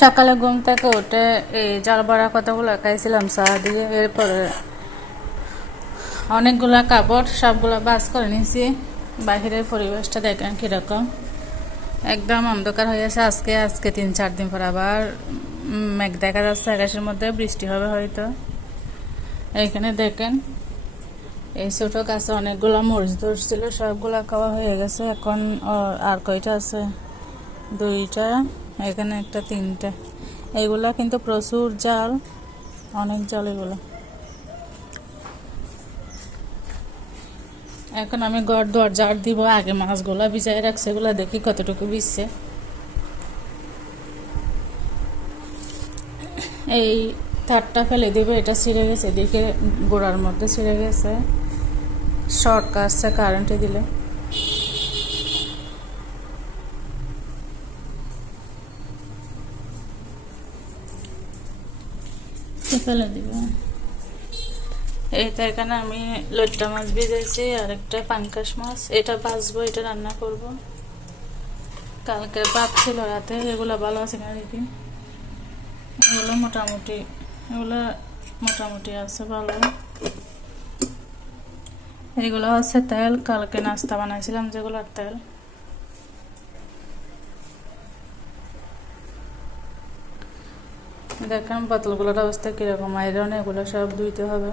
সকালে ঘুম থেকে উঠে এই জাল বড়া কতগুলো খাইছিলাম চা দিয়ে। এরপরে অনেকগুলা কাপড় সবগুলো ভাঁজ করে নিয়েছি। বাহিরের পরিবেশটা দেখেন কীরকম, একদম অন্ধকার হয়ে আছে। আজকে 3-4 দিন পর আবার মেঘ দেখা যাচ্ছে, আকাশের মধ্যে বৃষ্টি হবে হয়তো। এইখানে দেখেন এই ছোটো গাছে অনেকগুলো মরিচ ধরছিল, সবগুলা খাওয়া হয়ে গেছে। এখন আর কয়টা আছে? 2টা, এখানে একটা, 3টা। এইগুলা কিন্তু প্রচুর জাল, অনেক জাল এগুলো। এখন আমি ঘর দুয়ার ঝাড় দিব। আগে মাছগুলা ভিজাই রাখছে, এগুলা দেখি কতটুকু ভিজছে। এই তারটা ফেলে দিব, এটা ছিঁড়ে গেছে, এদিকে গোড়ার মধ্যে ছিঁড়ে গেছে। শর্ট কাটছে কারেন্টে দিলে। ফেলে দিব। এইটা এখানে আমি লইট্টা মাছ ভিজেছি, আর একটা পাঙ্কাশ মাছ, এটা ভাজবো, এটা রান্না করব। কালকে ভাত ছিল রাতে, এগুলো ভালো আছে কিনা দেখি। এগুলো মোটামুটি আছে ভালো। এগুলো হচ্ছে তেল, কালকে নাস্তা বানাইছিলাম যেগুলোর তেল। দেখেন বোতলগুলোর অবস্থা কিরকম, আয়রন, এগুলো সব ধুইতে হবে।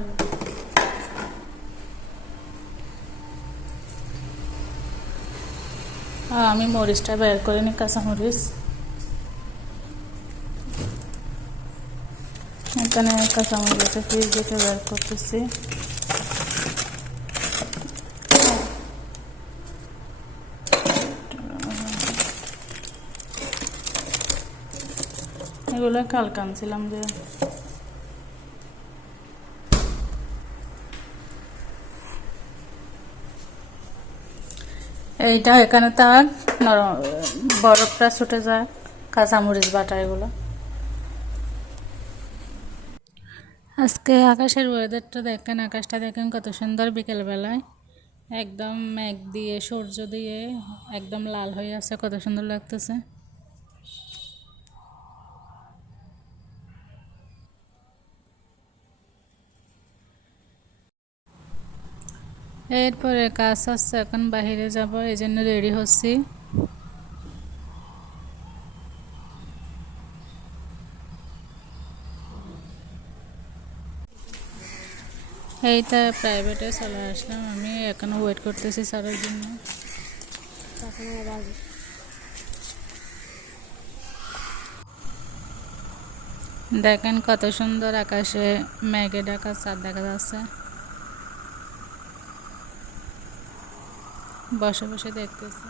আমি মরিচটা বের করে নিই, কাঁচামরিচ। এখানে কাঁচামরিচটা ফ্রিজ থেকে বের করতেছি। এগুলো কালকে আনছিলাম যে। এইটা এখানে তার বরফটা ছুটে যায়, কাঁচামরিচ বাটা এগুলো। আজকে আকাশের ওয়েদারটা দেখেন, আকাশটা দেখেন কত সুন্দর। বিকেলবেলায় একদম মেঘ দিয়ে, সূর্য দিয়ে একদম লাল হয়ে আছে, কত সুন্দর লাগতেছে। এরপরে কাজ আছে, এখন বাহিরে যাব, এই জন্য রেডি হচ্ছি। এইটা প্রাইভেটে চলে আসলাম আমি, এখনো ওয়েট করতেছি স্যারের জন্য। দেখেন কত সুন্দর আকাশে মেঘে ঢাকা চাঁদ দেখা যাচ্ছে। বসে বসে দেখতেছি।